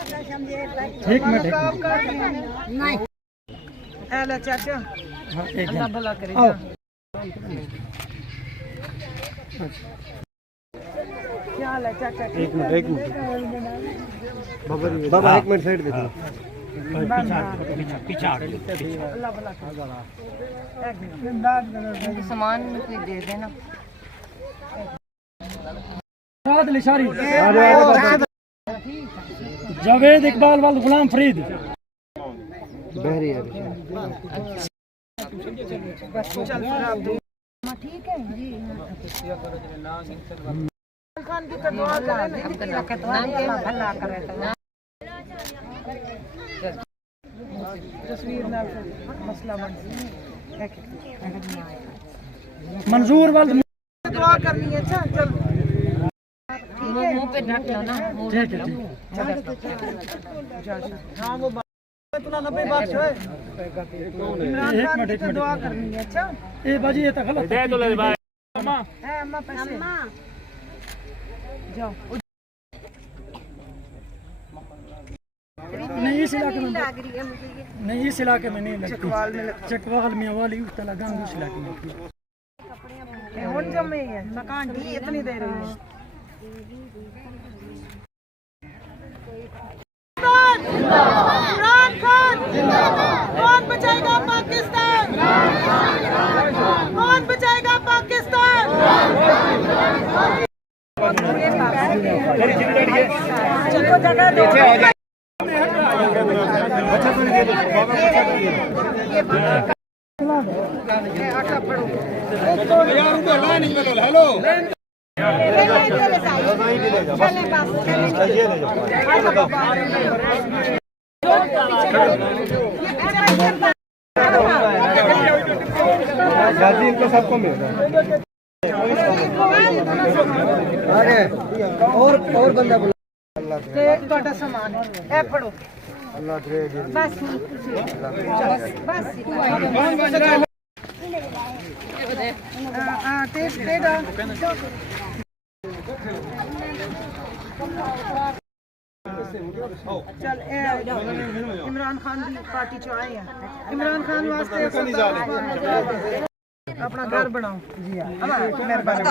एक मिनट नहीं एला चाचा अल्लाह भला करे। क्या हाल है चाचा? एक मिनट बाबा एक मिनट साइड देखो। अल्लाह भला करे। सामान कोई दे देना। जावेद इकबाल वाल गुलाम फरीद बहरी है। ठीक है जी। खान की तो दुआ करे भला करे। तस्वीर ना मसला मंजूर वाल दुआ करनी है। चल चल मुंह पे ढक लो ना। ठीक है हाँ वो इतना 90 बात है। इमरान खान की तो दुआ करनी है। अच्छा ए बाजी ये तो गलत है। अम्मा पैसे जाओ। नहीं इस इलाके में नहीं, इस इलाके में नहीं लगती। चकवाल में वाली उस तरह गांव इस इलाके में। हुन जमे है मकान की इतनी दे रही है। इमरान खान कौन बचाएगा पाकिस्तान? कौन बचाएगा पाकिस्तान? चलो जगह दो। हेलो इनको सबको मिल रहा है। अरे और बंदा बोला ਤੁਹਾਡਾ ਸਮਾਨ ਇਹ ਫੜੋ। अल्लाह दे बस बस टेस्ट देगा। चल इमरान खान की पार्टी च आए हैं। इमरान खान वास्ते अपना घर बनाओ। जी हाँ मेहरबानी।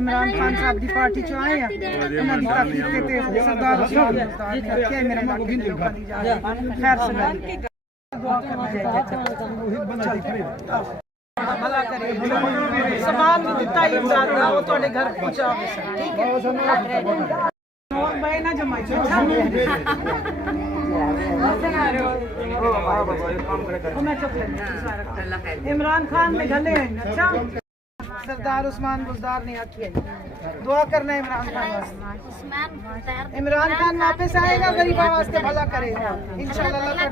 इमरान खान साहब की पार्टी चो आए हैं। सरदार उस्मान मेरा खैर भला करे। सामान भी दिता ही इमरान का वो थोड़े घर पहुंचाओ। ठीक है ना जमाई इमरान खान में गले हैं। अच्छा सरदार उस्मान बुजदार ने आखी है दुआ करना है इमरान खान वास्ते। इमरान खान वापस आएगा गरीबा वास्ते भला करेगा इंशाल्लाह।